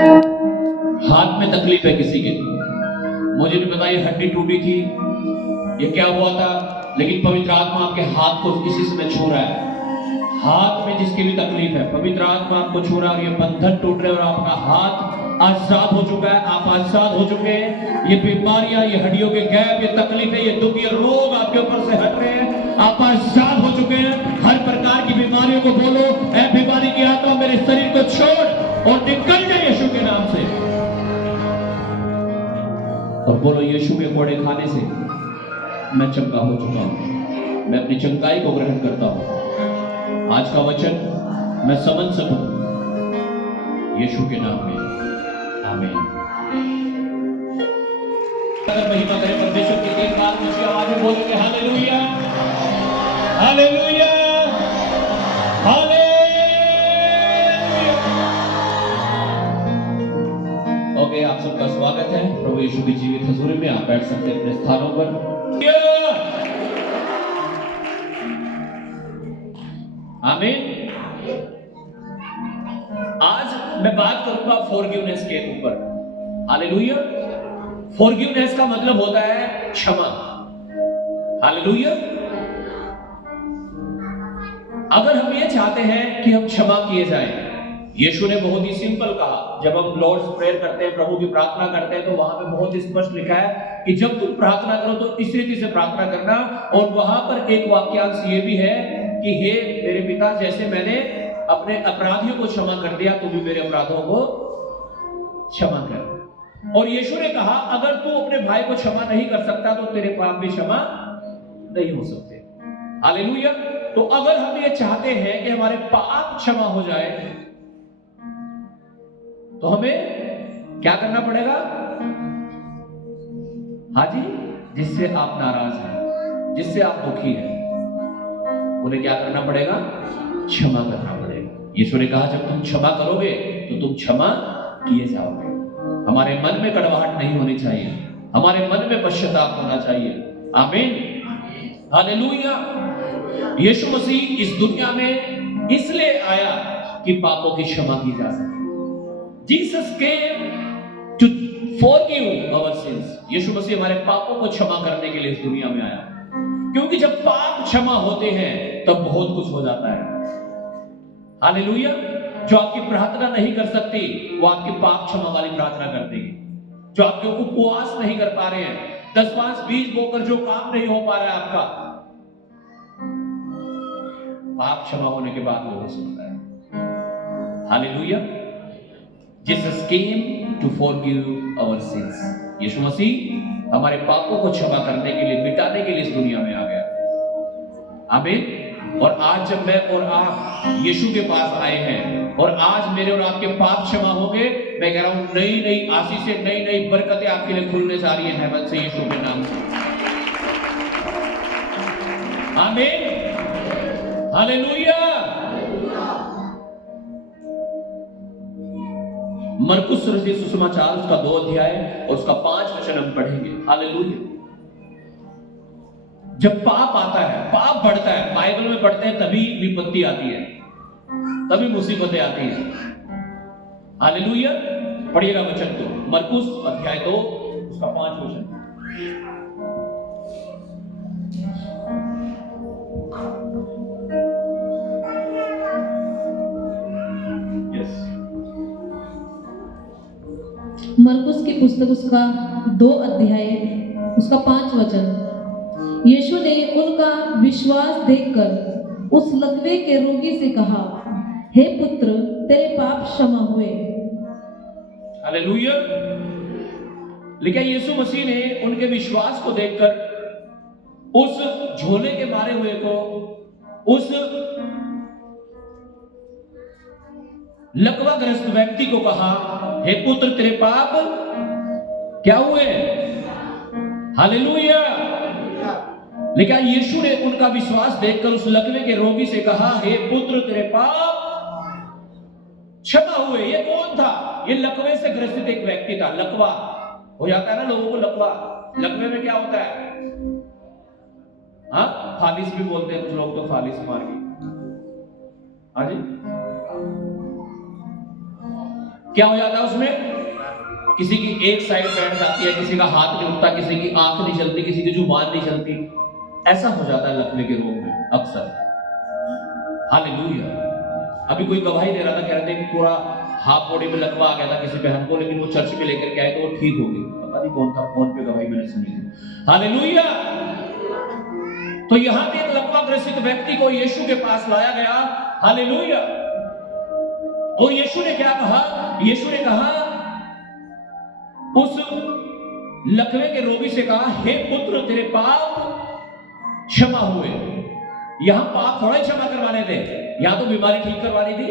हाथ में तकलीफ है किसी के, मुझे नहीं पता ये हड्डी टूटी थी, ये क्या हुआ था, लेकिन पवित्र आत्मा आपके हाथ को किसी समय छू रहा है। हाथ में जिसकी भी तकलीफ है, पवित्र आत्मा आपको छू रहा है, ये बंधन टूट रहे और आपका हाथ आजाद हो चुका है, आप आजाद हो चुके हैं। ये बीमारियां, ये हड्डियों के गैप, ये तकलीफें, ये दुख, ये रोग आपके ऊपर से हट रहे हैं, आप आजाद हो चुके हैं। हर प्रकार की बीमारियों को बोलो, ऐ बीमारी की आत्मा मेरे शरीर को छोड़ और निकल जाए यीशु के नाम से। और बोलो, यीशु के कोड़े खाने से मैं चंगा हो चुका हूं, मैं अपनी चंगाई को ग्रहण करता हूं। आज का वचन मैं समझ सकूं यीशु के नाम में, आमीन। अगर महिमा करें परमेश्वर की, एक बार मुझे आवाज में बोलेंगे हालेलुया, हालेलुया, हालेलुया। ओके, आप सबका स्वागत है प्रभु यीशु की जीवित हजूरी में। आप बैठ सकते हैं अपने स्थानों पर। आमीन। आज मैं बात करूंगा फॉरगिवनेस के ऊपर। हालेलुया। फॉरगिवनेस का मतलब होता है क्षमा। हालेलुया। अगर हम ये चाहते हैं कि हम क्षमा किए जाएं, यीशु ने बहुत ही सिंपल कहा। जब हम लॉर्ड्स प्रेयर करते हैं, प्रभु की प्रार्थना करते हैं, तो वहां पे बहुत ही स्पष्ट लिखा है कि जब तुम प्रार्थना करो तो इस रीति से प्रार्थना करना। और वहां पर एक वाक्यांश ये भी है कि हे मेरे पिता, जैसे मैंने अपने अपराधियों को क्षमा कर दिया, तू भी मेरे अपराधों को क्षमा कर। और यीशु ने कहा, अगर तू अपने भाई को क्षमा नहीं कर सकता तो तेरे पाप भी क्षमा नहीं हो सकते। हालेलुया। तो अगर हम ये चाहते हैं कि हमारे पाप क्षमा हो जाए, तो हमें क्या करना पड़ेगा? हाँ जी, जिससे आप नाराज हैं, जिससे आप दुखी हैं, उन्हें क्या करना पड़ेगा? क्षमा करना पड़ेगा। यीशु ने कहा, जब तुम क्षमा करोगे तो तुम क्षमा किए जाओगे। हमारे मन में कड़वाहट नहीं होनी चाहिए, हमारे मन में पश्चाताप होना चाहिए। आमीन, हालेलुया। यीशु मसीह इस दुनिया में इसलिए आया कि पापों की क्षमा की जा सके। Jesus came to forgive our sins. यीशु मसीह हमारे पापों को क्षमा करने के लिए इस दुनिया में आया, क्योंकि जब पाप क्षमा होते हैं तब बहुत कुछ हो जाता है। हालेलुया। जो आपकी प्रार्थना नहीं कर सकती, वो आपके पाप क्षमा वाली प्रार्थना कर देगी। जो आपके उपवास नहीं कर पा रहे हैं, 10-5 बीज बोकर जो काम नहीं हो पा रहा है आपका, पाप क्षमा होने के बाद वो हो सकता है। Hallelujah. Jesus came to forgive our sins. यीशु मसीह हमारे पापों को क्षमा करने के लिए, मिटाने के लिए इस दुनिया में आ गया। आमीन। और आज जब मैं और आप यीशु के पास आए हैं और आज मेरे और आपके पाप क्षमा होंगे, मैं कह रहा हूं नई नई आशीषें, नई नई बरकतें आपके लिए खुलने जा रही है हेवन से, यीशु के नाम से। आमीन, हालेलुया। मरकुस रचित सुसमाचार उसका 2 अध्याय और उसका 5 वचन हम पढ़ेंगे। हालेलुया। जब पाप आता है, पाप बढ़ता है, बाइबल में पढ़ते हैं, तभी विपत्ति आती है, तभी मुसीबतें आती हैं। हालेलुया। पढ़िएगा वचन को, मरकुस अध्याय 2 उसका 5 वचन। मरकुस की पुस्तक उसका 2 अध्याय उसका 5 वचन। यीशु ने उनका विश्वास देखकर उस लकवे के रोगी से कहा, हे पुत्र, तेरे पाप क्षमा हुए। हालेलुया। लेकिन यीशु मसीह ने उनके विश्वास को देखकर उस झोले के मारे हुए को, उस लकवाग्रस्त व्यक्ति को कहा, हे पुत्र, तेरे पाप क्या हुए? हालेलुया। लेकिन यीशु ने उनका विश्वास देखकर उस लकवे के रोगी से कहा, हे पुत्र, तेरे पाप क्षमा हुए। ये कौन था? ये लकवे से ग्रसित एक व्यक्ति था। लकवा हो जाता है ना लोगों को, लकवा। लकवे में क्या होता है? हाँ, फालिस भी बोलते हैं कुछ लोग, तो फालिस मार के। हाँ जी, क्या हो जाता है उसमें? किसी की एक साइड बैठ जाती है, किसी का हाथ नहीं उठता, किसी की आंख नहीं चलती, किसी की जुबान नहीं चलती। ऐसा हो जाता है लकवे के रोग में अक्सर। हालेलुया। अभी कोई गवाही दे रहा था, कह रहे थे पूरा हाफ बॉडी में लकवा आ गया था किसी बहन को, लेकिन वो चर्च में लेकर के आए तो वो ठीक हो गई। पता नहीं कौन था, फोन पे गवाही मैंने सुनी थी। हालेलुया। तो यहां पे एक लकवा ग्रसित व्यक्ति को यीशु के पास लाया गया। हालेलुया। और यीशु ने क्या कहा? यीशु ने कहा, उस लकवे के रोगी से कहा, हे पुत्र, तेरे पाप क्षमा हुए। यहां पाप थोड़ा ही क्षमा करवाने थे, यहां तो बीमारी ठीक करवानी थी।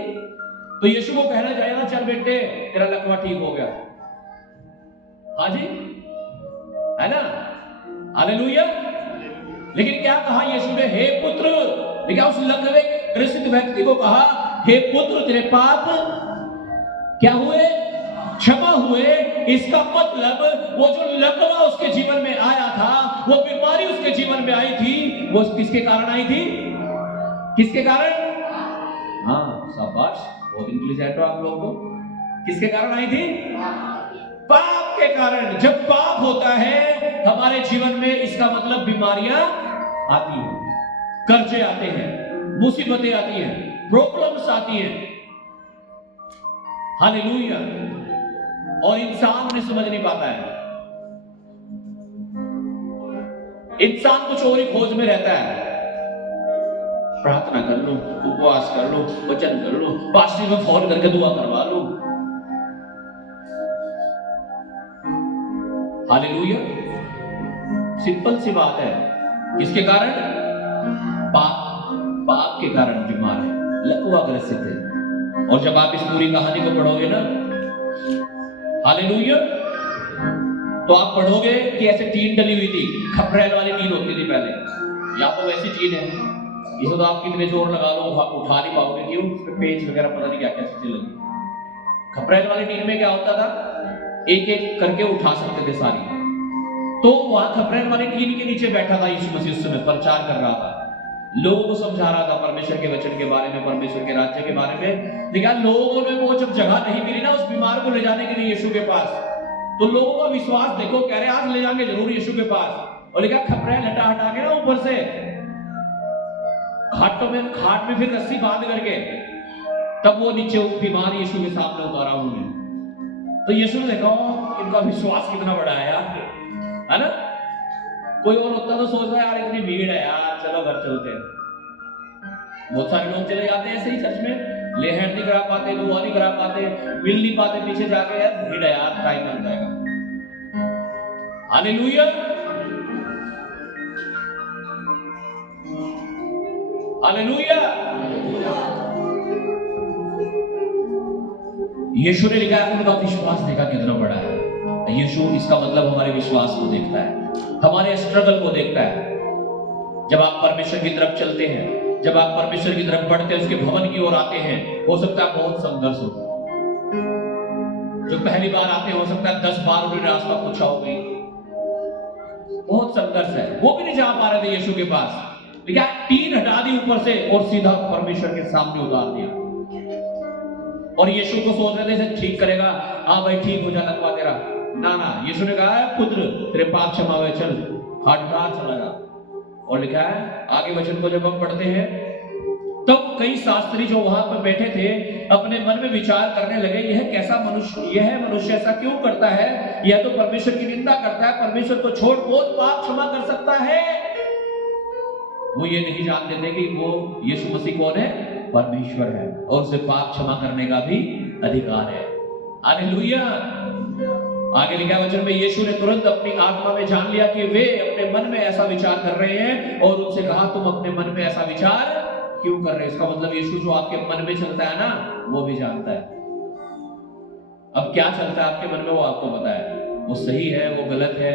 तो यीशु को कहना चाहिए ना, चल बेटे तेरा लकवा ठीक हो गया। हाँ जी, है ना? हालेलुया। लेकिन क्या कहा यीशु ने? हे पुत्र। लेकिन उस लकवे ग्रसित व्यक्ति को कहा, हे पुत्र, तेरे पाप क्या हुए? क्षमा हुए। इसका मतलब वो जो लकवा उसके जीवन में आया था, वो बीमारी उसके जीवन में आई थी, वो किसके कारण आई थी? किसके कारण? हाँ, शाबाश, बहुत इंटेलिजेंट हो आप लोग। को किसके कारण आई थी? पाप के कारण। जब पाप होता है हमारे जीवन में, इसका मतलब बीमारियां आती हैं, कर्जे आते हैं, मुसीबतें आती हैं, प्रॉब्लम्स आती हैं। हालेलुया। और इंसान उन्हें समझ नहीं पाता है। इंसान कुछ और ही खोज में रहता है। प्रार्थना कर लो, उपवास कर लो, वचन कर लो, पास्टर में फोन करके दुआ करवा लो। हालेलुया। सिंपल सी बात है। किसके कारण? पाप के कारण बीमार है, लकवा ग्रसित है। और जब आप इस पूरी कहानी को पढ़ोगे ना, हालेलुया, तो आप पढ़ोगे कि ऐसे टीन डली हुई थी, खपरेल वाली टीन होती थी पहले, या तो वैसी टीन है, इसे तो आप कितने जोर लगा लो आप उठा नहीं पाओगे, क्यों? उसमें पेच वगैरह पता नहीं क्या क्या चीजें लगी। खपरेल वाली टीन में क्या होता था? एक एक करके उठा सकते थे सारी। तो वहां खपरेल वाली टीन के नीचे बैठा था यीशु मसीह, उस समय प्रचार कर रहा था, लोगों को समझा रहा था परमेश्वर के वचन के बारे में, परमेश्वर के राज्य के बारे में। लेकिन लोगों ने वो जब जगह नहीं मिली ना उस बीमार को ले जाने के लिए यीशु के पास, तो लोगों का विश्वास देखो, कह रहे आज ले जाएंगे जरूर यीशु के पास। और लेकिन खपरेल हटा के ना ऊपर से खाट में फिर रस्सी बांध करके तब वो नीचे बीमार यीशु के सामने उतारा उन्होंने। तो यीशु ने देखा इनका विश्वास कितना बड़ा है यार, है ना? कोई और होता तो सोचता है यार इतनी भीड़ है यार, चलो घर चलते हैं। बहुत सारे लोग चले जाते हैं ऐसे ही चर्च में, लेहर नहीं करा पाते, दुआ नहीं करा पाते, मिल नहीं पाते, पीछे जाके यार भीड़ है यार, टाइम लग जाएगा। हालेलुया। हालेलुया। यीशु ने लिखा है उनका विश्वास देखा कितना बड़ा है। यीशु इसका मतलब हमारे विश्वास को देखता है, हमारे स्ट्रगल को देखता है। जब आप परमेश्वर की तरफ चलते हैं, जब आप परमेश्वर की तरफ बढ़ते हैं, उसके भवन की ओर आते हैं, हो सकता है बहुत संघर्ष हो। जो पहली बार आते हैं हो सकता है 10 बार उन्होंने रास्ता पूछा हो, गई बहुत संघर्ष है, वो भी नहीं जा पा रहे थे यीशु के पास। लेकिन टीन हटा दी ऊपर से और सीधा परमेश्वर के सामने उतार दिया। और यीशु को सोच रहे थे ठीक करेगा, हाँ भाई ठीक हो जाना लकवा तेरा। ना ना, यीशु ने कहा है पुत्र तेरे पाप क्षमा हुए, चल हाथ चला जा। और लिखा है आगे वचन को जब हम पढ़ते हैं, तब कई शास्त्री जो वहां पर बैठे थे अपने मन में विचार करने लगे, यह मनुष्य ऐसा क्यों करता है? यह तो परमेश्वर की निंदा करता है, परमेश्वर को छोड़ कौन पाप क्षमा कर सकता है? वो ये नहीं जानते थे कि वो यीशु मसीह कौन है? परमेश्वर है, और उसे पाप क्षमा करने का भी अधिकार है। हालेलुया। आगे लिखा वचन में, यीशु ने तुरंत अपनी आत्मा में जान लिया कि वे अपने मन में ऐसा विचार कर रहे हैं, और उनसे कहा तुम अपने मन में ऐसा विचार क्यों कर रहे हैं? इसका मतलब यीशु जो आपके मन में चलता है ना, वो भी जानता है। अब क्या चलता है आपके मन में वो आपको पता है, वो सही है, वो गलत है,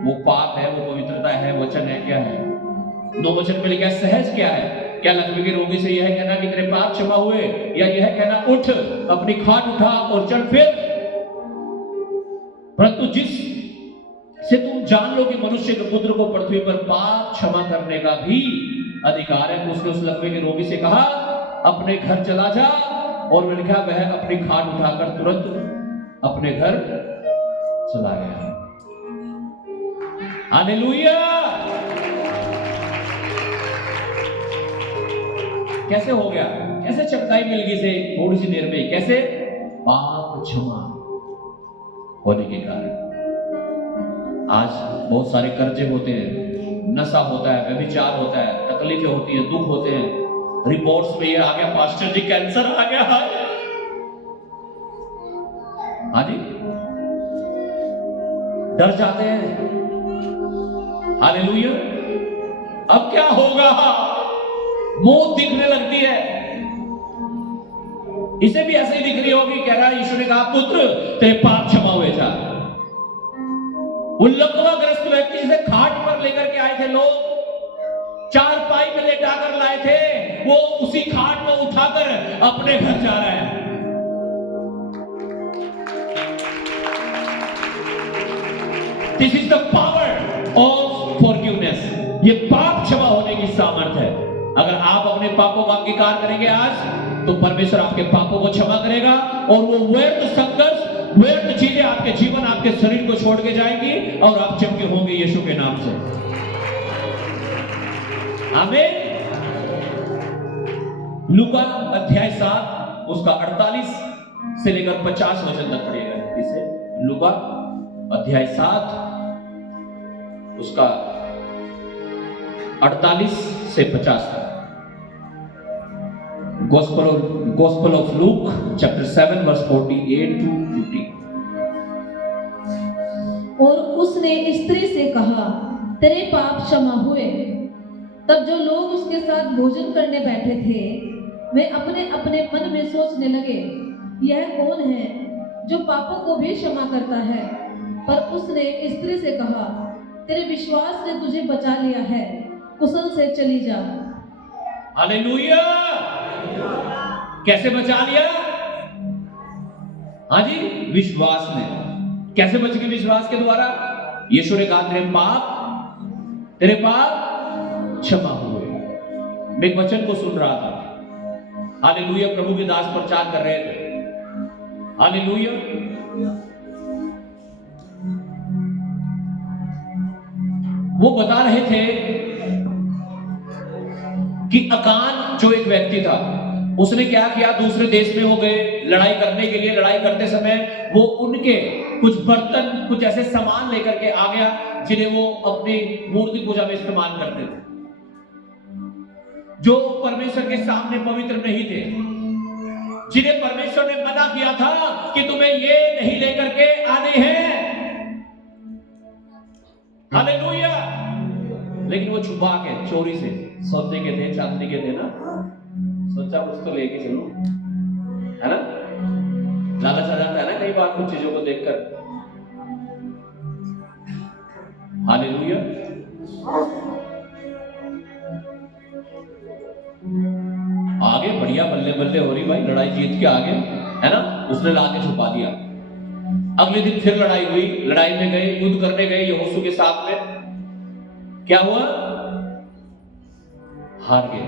वो पाप है, वो पवित्रता है, वचन है, क्या है। 2 वचन में लिखा सहज क्या है? क्या लकवे के रोगी से यह कहना कि तेरे पाप क्षमा हुए, या यह कहना उठ अपनी खाट उठा और चल फिर? परंतु जिस से तुम जान लो कि मनुष्य के पुत्र को पृथ्वी पर पाप क्षमा करने का भी अधिकार है, उसने उस लकवे के रोगी से कहा अपने घर चला जा, और मैंने कहा वह अपनी खाट उठाकर तुरंत अपने घर चला गया। हालेलुया। कैसे हो गया? कैसे चमकाई मिल गई से थोड़ी सी देर में? कैसे? पाप क्षमा होने के कारण। आज बहुत सारे कर्जे होते हैं, नशा होता है, व्यभिचार होता है, तकलीफें होती है, दुख होते हैं। रिपोर्ट्स में ये आ गया, पास्टर जी कैंसर आ गया है। हाँ जी, डर जाते हैं। हालेलुया। अब क्या होगा? मौत दिखने लगती है। इसे भी ऐसे ही दिख रही होगी। कह रहा है, यीशु ने कहा, पुत्र तेरे पाप क्षमा हुए जा। उल्लंघनाग्रस्त व्यक्ति जिसे खाट पर लेकर के आए थे लोग, चारपाई में लेटाकर लाए थे, वो उसी खाट को उठाकर अपने घर जा रहा है। This is the power of forgiveness. ये पाप क्षमा होने की सामर्थ्य है। अगर आप अपने पापों का अंगीकार करेंगे आज, तो परमेश्वर आपके पापों को क्षमा करेगा और वो व्यर्थ संघर्ष, व्यर्थ चीजें आपके जीवन, आपके शरीर को छोड़ के जाएंगी और आप चमके होंगे यीशु के नाम से। आमीन। लूका अध्याय 7 उसका 48 से लेकर 50 वचन तक पढ़िएगा। इसे लूका अध्याय 7 उसका 48 से 50 तक। Gospel of Luke chapter 7 verse 48 to 50। और उसने स्त्री से कहा, तेरे पाप क्षमा हुए। तब जो लोग उसके साथ भोजन करने बैठे थे, वे अपने अपने मन में सोचने लगे, यह कौन है जो पापों को भी क्षमा करता है? पर उसने स्त्री से कहा, तेरे विश्वास ने तुझे बचा लिया है, कुशल से चली जा। हालेलुया। कैसे बचा लिया? हाँ जी, विश्वास ने। कैसे बच गई? विश्वास के द्वारा। यीशु ने कहा, तेरे पाप क्षमा हुए। मैं एक वचन को सुन रहा था। हालेलुया। प्रभु के दास प्रचार कर रहे थे। हालेलुया। वो बता रहे थे कि अकान जो एक व्यक्ति था, उसने क्या किया, दूसरे देश में हो गए लड़ाई करने के लिए। लड़ाई करते समय वो उनके कुछ बर्तन, कुछ ऐसे सामान लेकर के आ गया जिन्हें वो अपनी मूर्ति पूजा में इस्तेमाल करते थे, जो परमेश्वर के सामने पवित्र नहीं थे, जिन्हें परमेश्वर ने मना किया था कि तुम्हें ये नहीं लेकर के आने हैं। हालेलुया। लेकिन वो छुपा के, चोरी से, सोने के थे, चांदी के थे ना, सोचा कुछ तो लेके चलो, है ना। लालच आ जाता है ना कई बार कुछ चीजों को देखकर। हालेलुया। आगे बढ़िया, बल्ले बल्ले हो रही भाई, लड़ाई जीत के आगे, है ना। उसने लाके छुपा दिया। अगले दिन फिर लड़ाई हुई, लड़ाई में गए, युद्ध करने गए यहोशू के साथ में। क्या हुआ? हार गए।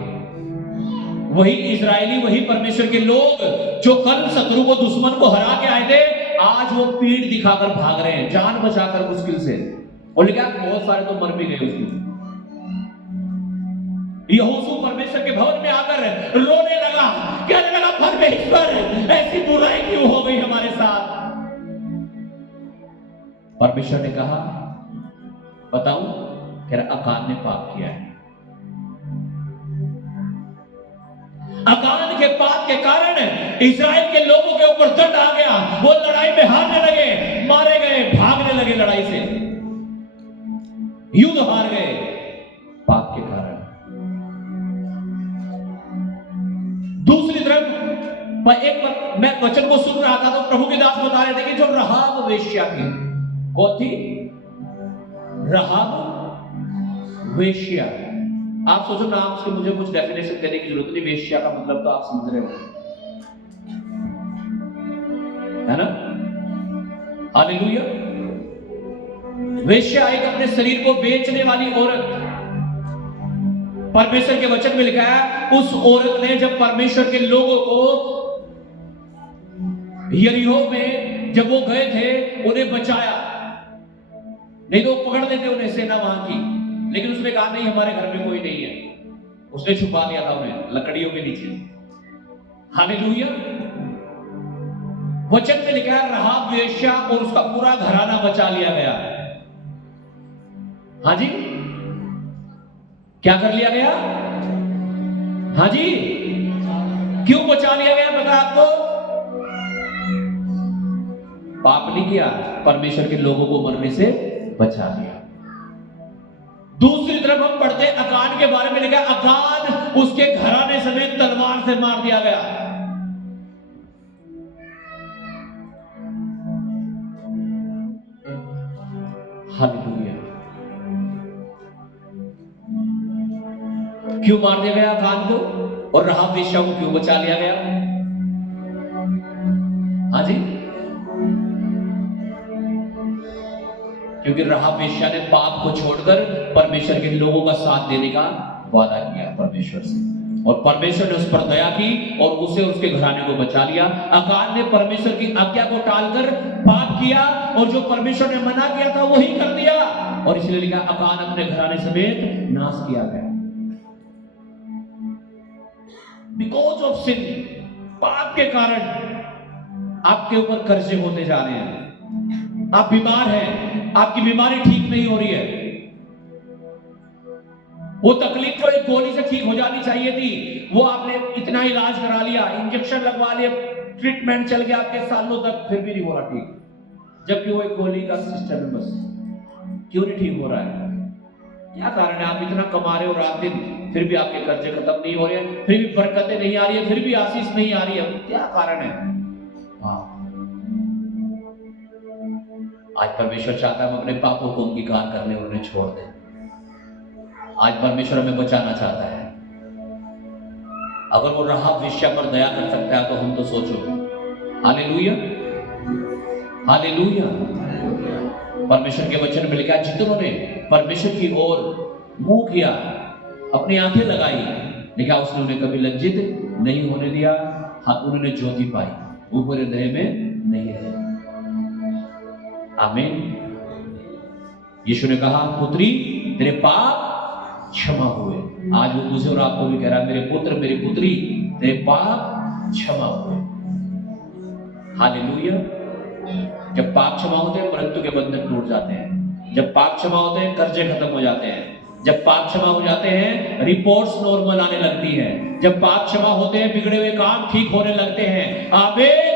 वही इजरायली, वही परमेश्वर के लोग जो कल शत्रु को, दुश्मन को हरा के आए थे, आज वो पीठ दिखाकर भाग रहे हैं, जान बचाकर मुश्किल से। और क्या, बहुत सारे तो मर भी गए उस दिन। यहोशू परमेश्वर के भवन में आकर रोने लगा, कहने लगा, परमेश्वर ऐसी बुराई क्यों हो गई हमारे साथ? परमेश्वर ने कहा, बताऊं? कह रहा, अकान ने पाप किया है। अकान के पाप के कारण इस्राएल के लोगों के ऊपर दंड आ गया। वो लड़ाई में हारने लगे, मारे गए, भागने लगे लड़ाई से, युद्ध हार गए पाप के कारण। दूसरी तरफ मैं वचन को सुन रहा था तो प्रभु के दास बता रहे थे कि जो रहाब वेश्या थी, कौन थी? रहाब वेश्या। आप सोचो नाम से, मुझे कुछ डेफिनेशन देने की जरूरत नहीं। वेश्या का मतलब तो आप समझ रहे हो, है ना। हालेलुया। वेश्या एक अपने शरीर को बेचने वाली औरत। परमेश्वर के वचन में लिखा है, उस औरत ने जब परमेश्वर के लोगों को यरीहो में जब वो गए थे, उन्हें बचाया, नहीं तो पकड़ लेते उन्हें सेना वहां की, लेकिन उसने कहा नहीं, हमारे घर में कोई नहीं है। उसने छुपा लिया था उन्हें लकड़ियों के नीचे। हालेलुया। वचन में लिखा है राहाब वेश्या और उसका पूरा घराना बचा लिया गया। हाँ जी, क्या कर लिया गया? हाँ जी, क्यों बचा लिया गया पता आपको? पाप नहीं किया, परमेश्वर के लोगों को मरने से बचा लिया। दूसरी तरफ हम पढ़ते हैं अकान के बारे में, लिखा अकान उसके घराने समेत तलवार से मार दिया गया। हालेलुया। क्यों मार दिया गया अकान को, और राहाब वेश्या को क्यों बचा लिया गया? हाँ जी, क्योंकि राहाब वेश्या ने पाप को छोड़कर परमेश्वर के लोगों का साथ देने का वादा किया परमेश्वर से, और परमेश्वर ने उस पर दया की और उसे उसके घराने को बचा लिया। अकान ने परमेश्वर की आज्ञा को टालकर पाप किया, और जो परमेश्वर ने मना किया था वही कर दिया, और इसलिए लिखा अकान अपने घराने समेत नाश किया गया। बिकॉज ऑफ सिन, पाप के कारण आपके ऊपर कर्जे होते जा रहे हैं, आप बीमार हैं, आपकी बीमारी ठीक नहीं हो रही है। वो तकलीफ तो एक गोली से ठीक हो जानी चाहिए थी, वो आपने इतना इलाज करा लिया, इंजेक्शन लगवा लिया, ट्रीटमेंट चल गया आपके सालों तक, फिर भी नहीं हो रहा ठीक, जबकि वो एक गोली का सिस्टम है। बस क्यों नहीं ठीक हो रहा है? क्या कारण है? आप इतना कमा रहे हो रात दिन, फिर भी आपके कर्जे खत्म नहीं हो रहे हैं, फिर भी बरकतें नहीं आ रही है, फिर भी आशीष नहीं आ रही है। क्या कारण है? आज परमेश्वर चाहता है हम अपने पापों को अंगीकार करने और उन्हें छोड़ दें। आज परमेश्वर हमें बचाना चाहता है। अगर वो राहाब वेश्या पर दया कर सकता है तो हम तो सोचो। Hallelujah, hallelujah. परमेश्वर के वचन में लिखा, जितनों ने परमेश्वर की ओर मुंह किया, अपनी आंखें लगाई, लिखा उसने उन्हें कभी लज्जित नहीं होने दिया। हाँ, उन्होंने ज्योति पाई, वो पूरे हृदय में नहीं रहे। आमीन। यीशु ने कहा, पुत्री तेरे पाप क्षमा हुए। आज वो मुझे और आपको भी कह रहा है, मेरे पुत्र मेरी पुत्री तेरे पाप क्षमा हुए। हालेलुया। जब पाप क्षमा होते हैं मृत्यु के बंधन टूट जाते हैं, जब पाप क्षमा होते हैं कर्जे खत्म हो जाते हैं, जब पाप क्षमा हो जाते हैं रिपोर्ट्स नॉर्मल आने लगती हैं, जब पाप क्षमा होते हैं बिगड़े हुए काम ठीक होने लगते हैं। आमीन।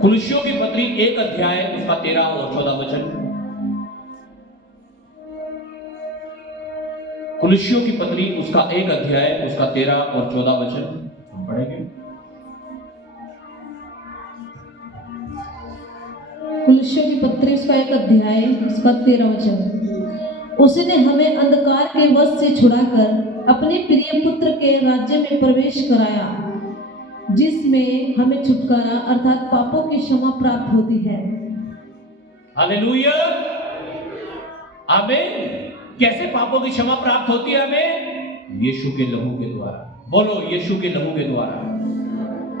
कुलुस्सियों की पत्री 1 अध्याय उसका 13 और 14 वचन। कुलुस्सियों की पत्री उसका 1 अध्याय उसका 13 और 14 वचन हम पढ़ेंगे। कुलुस्सियों की पत्री उसका 1 अध्याय उसका 13 वचन। उसने हमें अंधकार के वश से छुड़ाकर अपने प्रिय पुत्र के राज्य में प्रवेश कराया, जिसमें हमें छुटकारा अर्थात पापों की क्षमा प्राप्त होती है। हालेलुया, आमीन। कैसे पापों की क्षमा प्राप्त होती है हमें? यीशु के लहू के द्वारा। बोलो, यीशु के लहू के द्वारा।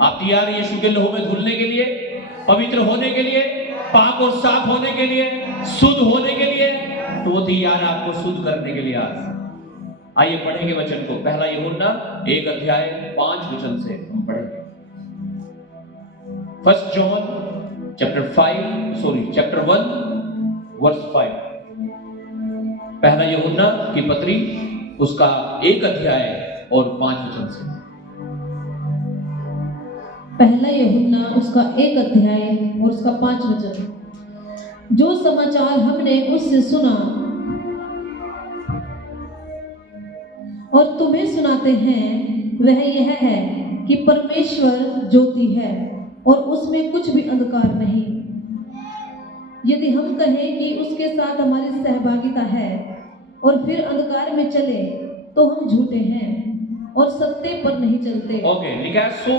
आप तैयार हैं यीशु के लहू में धुलने के लिए, पवित्र होने के लिए, पाक और साफ होने के लिए, शुद्ध होने के लिए? तो वो तैयार है आपको शुद्ध करने के लिए आज। आइए पढ़ेंगे वचन को। पहला यूहन्ना 1 अध्याय 5 वचन से हम पढ़ेंगे। First John chapter 1 verse 5। पहला यूहन्ना की पत्री उसका 1 अध्याय और 5 वचन से। पहला यूहन्ना उसका 1 अध्याय और उसका 5 वचन। जो समाचार हमने उससे सुना और तुम्हें सुनाते हैं वह यह है कि परमेश्वर ज्योति है और उसमें कुछ भी अंधकार नहीं। यदि हम कहें कि उसके साथ हमारी सहभागिता है और फिर अंधकार में चले तो हम झूठे हैं और सत्य पर नहीं चलते। ओके, लिखा है, सो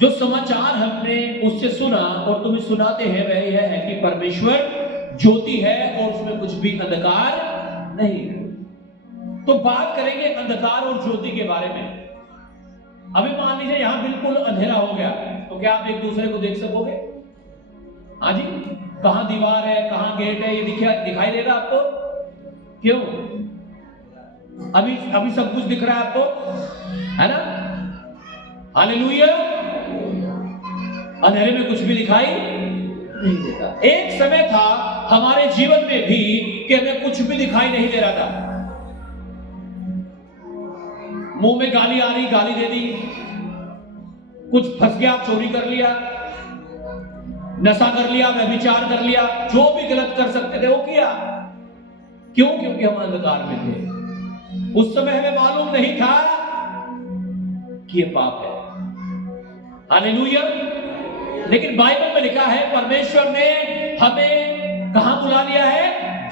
जो समाचार हमने उससे सुना और तुम्हें सुनाते हैं वह यह है कि परमेश्वर ज्योति है और उसमें कुछ भी अंधकार नहीं है। तो बात करेंगे अंधकार और ज्योति के बारे में। अभी मान लीजिए यहां बिल्कुल अंधेरा हो गया, तो क्या आप एक दूसरे को देख सकोगे? हाँ जी, कहां दीवार है, कहां गेट है, ये दिखाई देगा आपको? क्यों? अभी सब कुछ दिख रहा है आपको, है ना? हालेलुया। अंधेरे में कुछ भी दिखाई नहीं देता। एक समय था हमारे जीवन में भी कि हमें कुछ भी दिखाई नहीं दे रहा था। मुंह में गाली आ रही, गाली दे दी, कुछ फंस गया, चोरी कर लिया, नशा कर लिया, व्यभिचार कर लिया, जो भी गलत कर सकते थे वो किया। क्यों? क्योंकि हम अंधकार में थे। उस समय हमें मालूम नहीं था कि ये पाप है। हालेलुया। लेकिन बाइबल में लिखा है परमेश्वर ने हमें कहां बुला लिया है?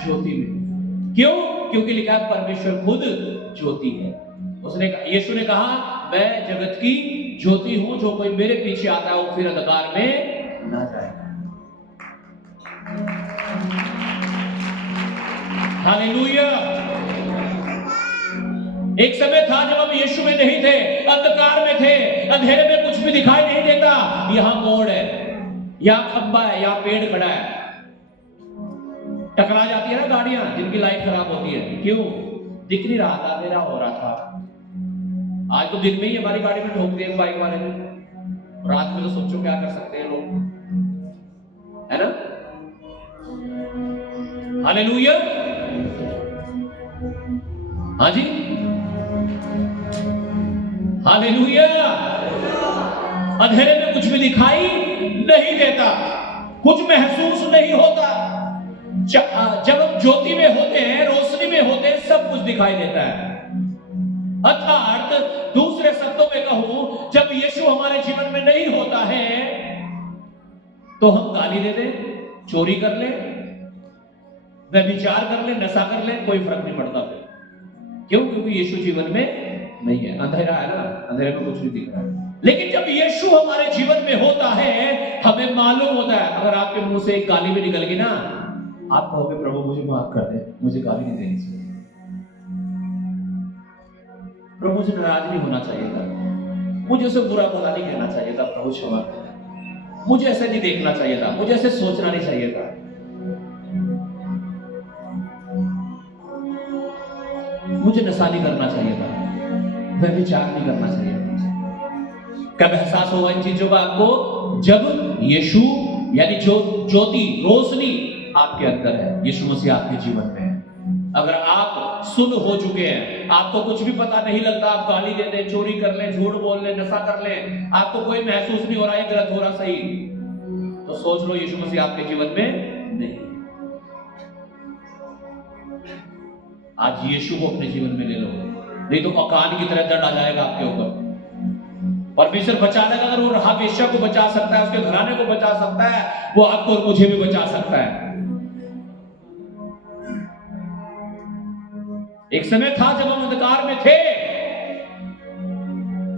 ज्योति में। क्यों? क्योंकि लिखा है परमेश्वर खुद ज्योति है। यीशु ने कहा मैं जगत की ज्योति हूं, जो कोई मेरे पीछे आता है वो फिर अंधकार में ना जाएगा। हालेलुया। एक समय था जब हम यीशु में नहीं थे, अंधकार में थे, अंधेरे में कुछ भी दिखाई नहीं देता। यहां मोड़ है, यहां खंबा है, यहां पेड़ खड़ा है, टकरा जाती है ना गाड़ियां जिनकी लाइट खराब होती है। क्यों? दिख नहीं रहा था, अंधेरा हो रहा था। आज तो दिन में ही हमारी गाड़ी में ठोक दिए बाइक वाले ने, रात में तो सोचो क्या कर सकते हैं लोग, है ना? हालेलुया। हाँ जी, हालेलुया। अंधेरे में कुछ भी दिखाई नहीं देता, कुछ महसूस नहीं होता। जब हम ज्योति में होते हैं, रोशनी में होते हैं, सब कुछ दिखाई देता है। अर्थात दूसरे शब्दों में कहूं, जब यीशु हमारे जीवन में नहीं होता है तो हम गाली दे दें, चोरी कर लें, व्यभिचार कर लें, नशा कर लें, कोई फर्क नहीं पड़ता फिर। क्यों? क्योंकि यीशु जीवन में नहीं है। अंधेरा है ना, अंधेरे में कुछ नहीं दिख रहा है। लेकिन जब यीशु हमारे जीवन में होता है, हमें मालूम होता है। अगर आपके मुंह से एक गाली भी निकल गई ना, आप कहोगे प्रभु मुझे माफ कर दे, मुझे गाली नहीं देनी चाहिए, प्रभु मुझे नाराज नहीं होना चाहिए था, मुझे उसे बुरा भला नहीं कहना चाहिए था, प्रभु क्षमा कर, मुझे ऐसे नहीं देखना चाहिए था, मुझे ऐसे सोचना नहीं चाहिए था। मुझे नशा नहीं करना चाहिए था, व्यभिचार नहीं करना चाहिए था। कब एहसास होगा इन चीजों का आपको? जब यीशु यानी जो ज्योति, रोशनी आपके अंदर है, यीशु मसीह आपके जीवन में है। अगर आप सुन हो चुके हैं, आपको कुछ भी पता नहीं लगता, आप गाली दे दें, चोरी कर लें, झूठ बोल लें, नशा कर लें, आपको कोई महसूस नहीं हो रहा है गलत हो रहा सही, तो सोच लो यीशु मसीह आपके जीवन में नहीं। आज यीशु को अपने जीवन में ले लो, नहीं तो अकान की तरह दंड आ जाएगा आपके ऊपर। परमेश्वर बचा लेगा। अगर वो रहा वेश्या को बचा सकता है, उसके घराने को बचा सकता है, वो आपको और मुझे भी बचा सकता है। एक समय था जब हम अंधकार में थे,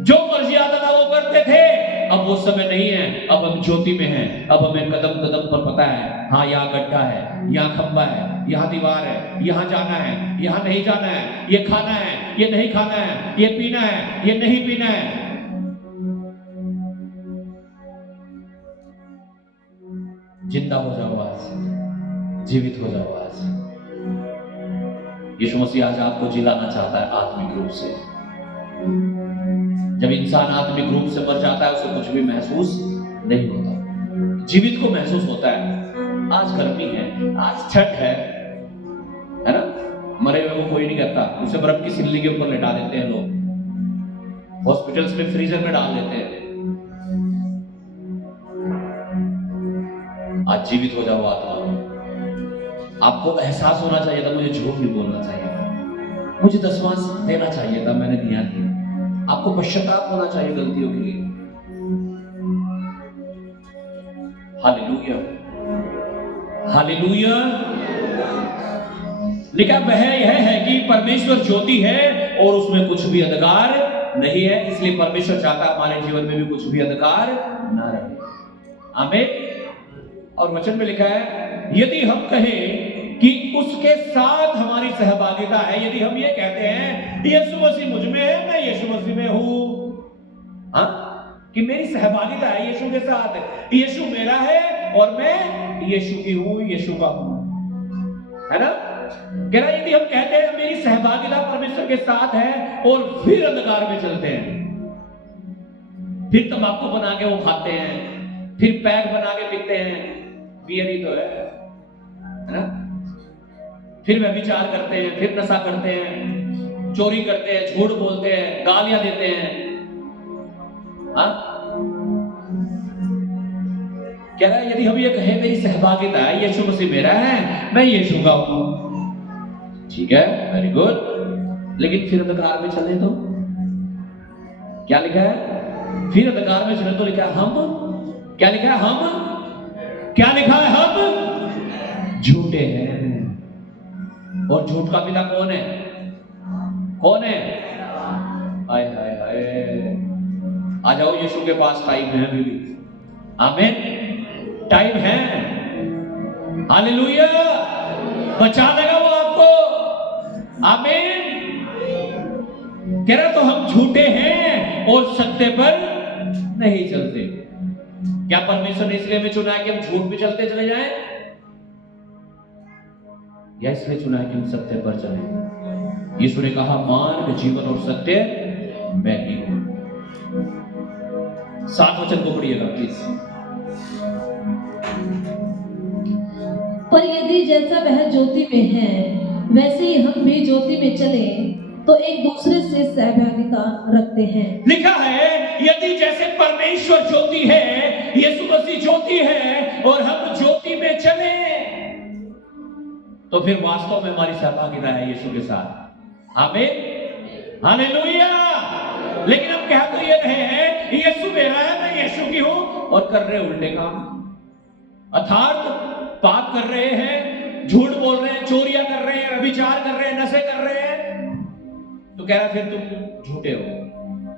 जो मर्जी आता था वो करते थे। अब वो समय नहीं है, अब हम ज्योति में हैं। अब हमें कदम कदम पर पता है, हाँ यहाँ गड्ढा है, यहाँ खंबा है, यहाँ दीवार है, यहाँ जाना है, यहाँ नहीं जाना है, ये खाना है, ये नहीं खाना है, ये पीना है, ये नहीं पीना है। जिंदा हो जाओ आज, जीवित हो जाओ आज। यीशु मसीह आज आपको जिलाना चाहता है आत्मिक रूप से। जब इंसान आत्मिक रूप से मर जाता है, उसे कुछ भी महसूस नहीं होता, जीवित को महसूस होता है। आज गर्मी है, आज छठ है ना? मरे हुए को कोई नहीं करता, उसे बर्फ की सिल्ली के ऊपर लेटा देते हैं लोग, हॉस्पिटल्स में फ्रीजर में डाल देते हैं। आज जीवित हो जाओ आत्मा में। आपको एहसास होना चाहिए था, मुझे झूठ नहीं बोलना चाहिए था, मुझे दसवां देना चाहिए था, मैंने दिया नहीं। आपको पश्चाताप होना चाहिए गलतियों के लिए। Hallelujah, hallelujah. लिखा वह यह है कि परमेश्वर ज्योति है और उसमें कुछ भी अंधकार नहीं है। इसलिए परमेश्वर चाहता है हमारे जीवन में भी कुछ भी अंधकार ना रहे। आमीन। और वचन में लिखा है, यदि हम कहें कि उसके साथ हमारी सहभागिता है, यदि हम ये कहते हैं यीशु मसीह मुझ में है, मैं यीशु मसीह में हूं, हाँ, कि मेरी सहभागिता है यीशु के साथ, यीशु मेरा है और मैं यीशु की हूं, यीशु का हूं, है ना। कह रहा यदि हम कहते हैं मेरी सहभागिता परमेश्वर के साथ है और फिर अंधकार में चलते हैं, फिर तंबाकू बना के वो खाते हैं, फिर पैक बना के पीते हैं, बियर ही तो है ना। फिर व्यभिचार करते हैं, फिर नशा करते हैं, चोरी करते हैं, झूठ बोलते हैं, गालियां देते हैं, हाँ। कह रहा है यदि हम ये कहें मेरी सहभागिता है, यीशु मसीह मेरा है, मैं यीशु का हूं, ठीक है, वेरी गुड, लेकिन फिर अंधकार में चले तो क्या लिखा है? फिर अंधकार में चले तो लिखा है हम, क्या लिखा है? हम, क्या लिखा है? हम झूठे हैं। और झूठ का पिता कौन है? कौन है? हाय हाय हाय, आ जाओ यीशु के पास, टाइम है अभी भी, आमीन, टाइम है, हालेलुया, बचा देगा वो आपको, आमीन। कह रहा तो हम झूठे हैं और सत्य पर नहीं चलते। क्या परमेश्वर ने इसलिए हमें चुना है कि हम झूठ पे चलते चले जाएं, या इसलिए चुना है कि हम सत्य पर चलें? यीशु ने कहा मार्ग, जीवन और सत्य मैं ही हूं। 7 वचन को पढ़िएगा प्लीज। पर यदि जैसा वह ज्योति में है वैसे ही हम भी ज्योति में चले तो एक दूसरे से सहभागिता रखते हैं। लिखा है यदि जैसे परमेश्वर ज्योति है, यीशु मसीह ज्योति है और हम ज्योति में चले तो फिर वास्तव में हमारी सहभागिता है यीशु के साथ, आमीन, हालेलुया। लेकिन हम कह तो ये रहे हैं यीशु मेरा है, मैं यीशु की हूं, और कर रहे उल्टे काम, अर्थात पाप कर रहे हैं, झूठ बोल रहे हैं, चोरियां कर रहे हैं, व्यभिचार कर रहे हैं, नशे कर रहे हैं, तो कह रहा फिर तुम झूठे हो,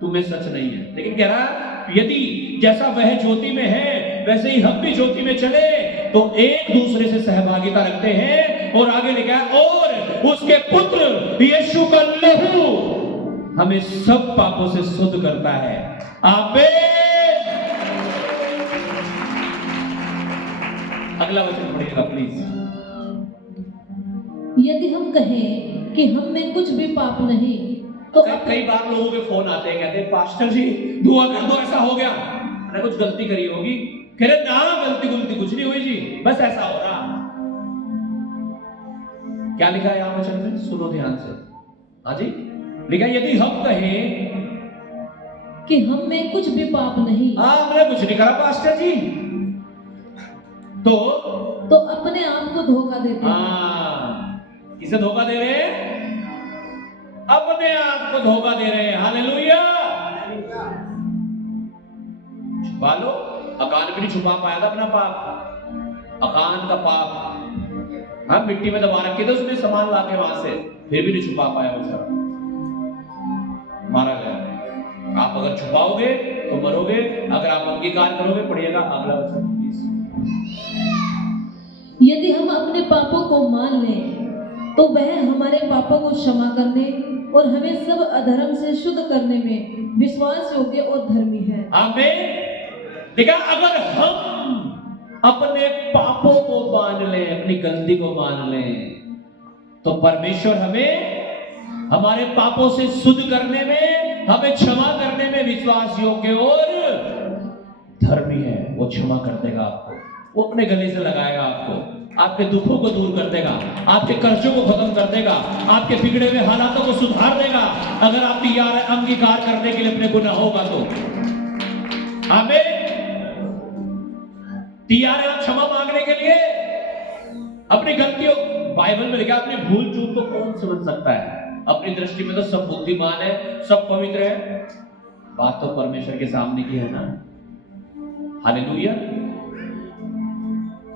तुम्हें सच नहीं है। लेकिन कह रहा यदि जैसा वह ज्योति में है वैसे ही हम भी ज्योति में चले तो एक दूसरे से सहभागिता रखते हैं। और आगे लिखा है और उसके पुत्र यीशु का लहू हमें सब पापों से शुद्ध करता है, आमीन। अगला वचन पढ़िएगा प्लीज। यदि हम कहें कि हम में कुछ भी पाप नहीं तो कई बार लोगों के फोन आते हैं, कहते हैं पास्टर जी दुआ कर दो, ऐसा हो गया, मैंने कुछ गलती करी होगी। कह रहे ना, गलती कुछ नहीं हुई जी, बस ऐसा हो रहा। क्या लिखा है यहां वचन में? सुनो ध्यान से, हाँ जी, लिखा यदि हम कहें कि हम में कुछ भी पाप नहीं, हाँ मैंने कुछ नहीं करा पास्टर जी, तो अपने आप को धोखा देते हैं। हाँ, किसे धोखा दे रहे हैं? अपने आप को धोखा दे रहे हैं, हालेलुया। छुपा लो, अकान भी नहीं छुपा पाया था अपना पाप, अकान का पाप, हाँ मिट्टी में दबा रखे थे उसने सामान लाके वहां से, फिर भी नहीं छुपा पाया बेचारा, मारा गया। आप अगर छुपाओगे तो मरोगे, अगर आप अंगीकार करोगे, पढ़िएगा अगला वचन प्लीज। यदि हम अपने पापों को मान लें तो वह हमारे पापों को क्षमा करने और हमें सब अधर्म से शुद्ध करने में विश्वास योग्य और धर्मी है, आमीन। देखा, अगर हम अपने पापों को मान लें, अपनी गलती को मान लें, तो परमेश्वर हमें हमारे पापों से शुद्ध करने में, हमें क्षमा करने में विश्वास योग्य और धर्मी है। वो क्षमा कर देगा आपको, वो अपने गले से लगाएगा आपको, आपके दुखों को दूर कर देगा, आपके कर्जों को खत्म कर देगा, आपके बिगड़े हुए हालातों को सुधार देगा, अगर आप तैयार है अंगीकार करने के लिए अपने गुनाहों का तो, आमीन। तैयार है आप क्षमा मांगने के लिए अपनी गलतियों? बाइबल में लिखा अपनी भूल चूक को कौन समझ सकता है? अपनी दृष्टि में तो सब बुद्धिमान है, सब पवित्र है, बात तो परमेश्वर के सामने की है ना, हालेलुया।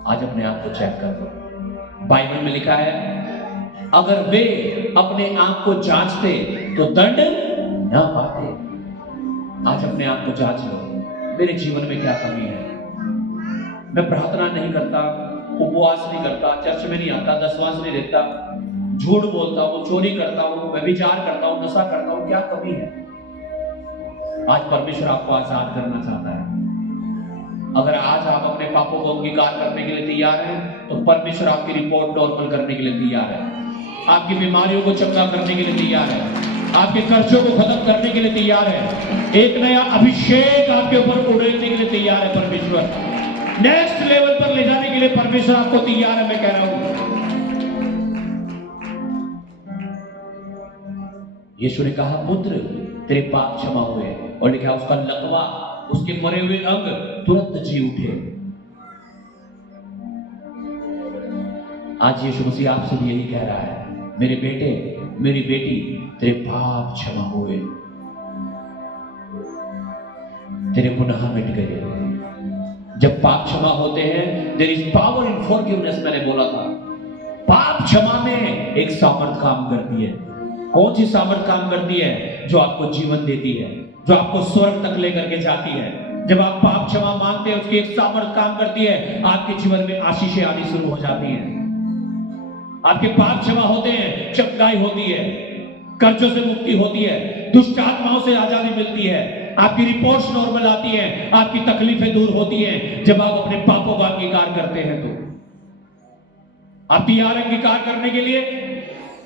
आज अपने आप को चेक कर दो। बाइबल में लिखा है अगर वे अपने आप को जांचते तो दंड ना पाते। आज अपने आप को जांच लो, मेरे जीवन में क्या कमी है? मैं प्रार्थना नहीं करता, उपवास नहीं करता, चर्च में नहीं आता, दसवांश नहीं देता, झूठ बोलता हूँ, चोरी करता हूँ, व्यभिचार करता हूँ, नशा करता हूँ, क्या कमी है? आज परमेश्वर आपको आजाद करना चाहता है। अगर आज आप अपने पापों को अंगीकार करने के लिए तैयार हैं, तो परमेश्वर आपकी रिपोर्ट नॉर्मल करने के लिए तैयार है, आपकी बीमारियों को चंगा करने के लिए तैयार है, आपके कर्जों को खत्म करने के लिए तैयार है, एक नया अभिषेक आपके ऊपर उड़ेलने के लिए तैयार है। परमेश्वर नेक्स्ट लेवल पर ले जाने के लिए परमेश्वर आपको तैयार है। मैं कह रहा हूं, यीशु ने कहा, पुत्र तेरे पाप क्षमा हुए, और लिखा उसका लकवा, उसके मरे हुए अंग तुरंत जी उठे। आज यीशु मसीह आपसे भी यही कह रहा है, मेरे बेटे मेरी बेटी, तेरे पाप क्षमा हुए, तेरे गुनाह मिट गए। जब पाप क्षमा होते हैं, there is power in forgiveness. मैंने बोला था, पाप क्षमा में एक सामर्थ काम करती है। कौन सी सामर्थ काम करती है? जो आपको जीवन देती है, जो आपको स्वर्ग तक लेकर के जाती है। जब आप पाप क्षमा मांगते हैं, उसकी एक सामर्थ काम करती है, आपके जीवन में आशीषें आनी शुरू हो जाती हैं। आपके पाप क्षमा होते हैं, चंगाई होती है, कर्जों से मुक्ति होती है, दुष्ट आत्माओं से आजादी मिलती है, आपकी रिपोर्ट्स नॉर्मल आती हैं, आपकी तकलीफें दूर होती हैं। जब आप अपने पापों का अंगीकार करते हैं, तो आप तैयार अंगीकार करने के लिए,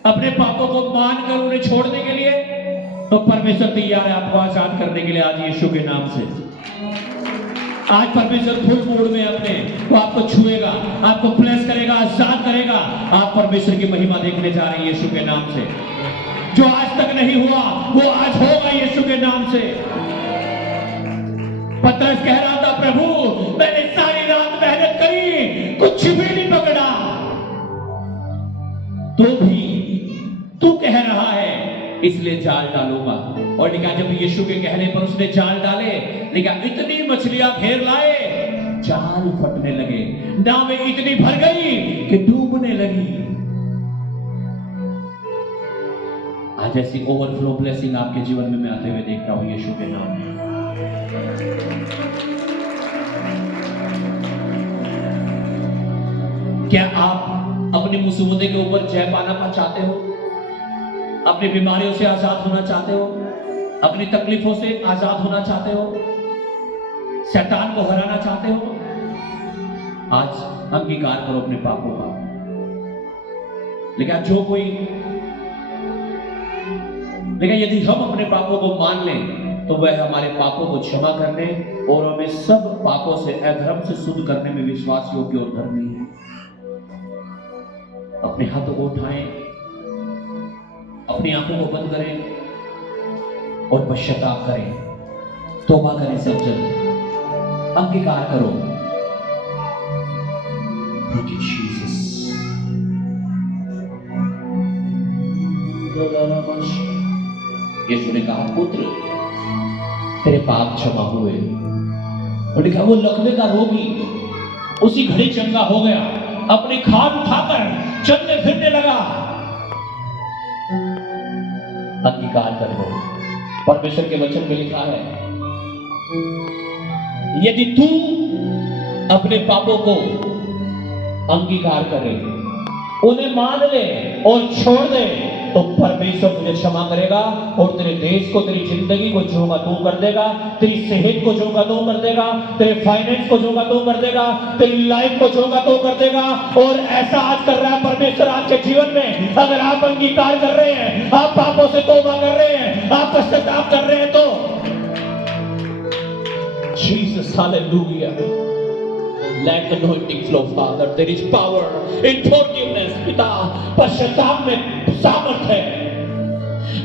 अपने पापों को मानकर उन्हें छोड़ने के लिए, तो परमेश्वर तैयार है आपको आजाद करने के लिए आज यीशु के नाम से। आज परमेश्वर फुल मूड में अपने तो आपको छुएगा, आपको प्लेस करेगा, आजाद करेगा। आप परमेश्वर की महिमा देखने जा रहे हैं यीशु के नाम से। जो आज तक नहीं हुआ वो आज होगा यीशु के नाम से। पतरस कह रहा था, प्रभु मैंने सारी रात मेहनत करी, कुछ भी नहीं पकड़ा, तो भी तू कह रहा है इसलिए जाल डालूंगा। और लिखा जब यीशु के कहने पर उसने जाल डाले, लिखा इतनी मछलियां घेर लाए, जाल फटने लगे, नावें इतनी भर गई कि डूबने लगी। आज ऐसी ओवरफ्लो ब्लेसिंग आपके जीवन में मैं आते हुए देख रहा हूं यीशु के नाम में। क्या आप अपनी मुसीबतों के ऊपर जय पाना चाहते हो? अपनी बीमारियों से आजाद होना चाहते हो? अपनी तकलीफों से आजाद होना चाहते हो? शैतान को हराना चाहते हो? आज अंगीकार करो अपने पापों का। लेकिन जो कोई, लेकिन यदि हम अपने पापों को मान लें, तो वह हमारे पापों को क्षमा करने और हमें सब पापों से, अधर्म से शुद्ध करने में विश्वास योग्य और धर्मी है। अपने हाथों को उठाएं, अपनी आंखों को बंद करें और पश्चाताप करें, तौबा करें, सब जन अंगीकार करो। Thank you, Jesus. यीशु ने कहा, पुत्र तेरे पाप क्षमा हुए। और लिखा वो लकवे का रोगी उसी घड़ी चंगा हो गया, अपनी खाट उठाकर चलने फिरने लगा। अंगीकार कर लो। परमेश्वर के वचन में लिखा है, यदि तू अपने पापों को अंगीकार करे, उन्हें मान ले और छोड़ दे, तो परमेश्वर तुझे क्षमा करेगा और तेरे देश को, तेरी जिंदगी को जोगा तो कर देगा, तेरी सेहत को जोगा तो कर देगा, तेरे फाइनेंस को जोगा तो कर देगा, तेरी लाइफ को जोगा तो कर देगा। और ऐसा आज कर रहा है परमेश्वर आज के जीवन में। अगर आप अंगीकार कर रहे हैं, आप पापों से तौबा कर रहे हैं, आप पश्चाताप कर रहे हैं, तो Jesus, hallelujah. Let the anointing flow, Father. There is power in forgiveness. पिता, पश्चाताप में सामर्थ है।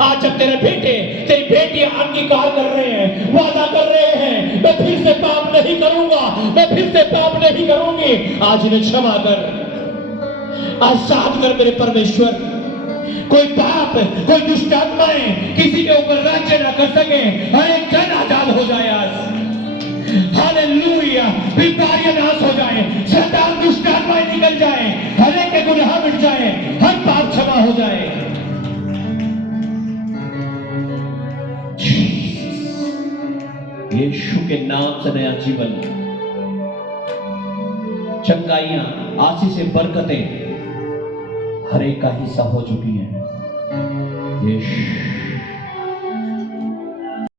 आज जब तेरे बेटे, तेरी बेटियां अंगीकार कर रहे हैं, वादा कर रहे हैं, मैं फिर से पाप नहीं करूंगा, मैं फिर से पाप नहीं करूंगी, आज इन्हें क्षमा कर, आजाद कर मेरे परमेश्वर। कोई पाप, कोई दुष्ट आत्माएं किसी के ऊपर राज्य न कर सके, हर एक जन आजाद हो जाए आज। हालेलुया। बीमारियां नाश हो जाए, शैतान दुष्ट आत्माएं निकल जाए, हर एक के गुनाह मिट जाए, हर पाप क्षमा हो जाए। यीशु के नाम से नया जीवन, चंगाइयां, आशीषें, बरकतें हर एक का हिस्सा हो चुकी हैं। यीशु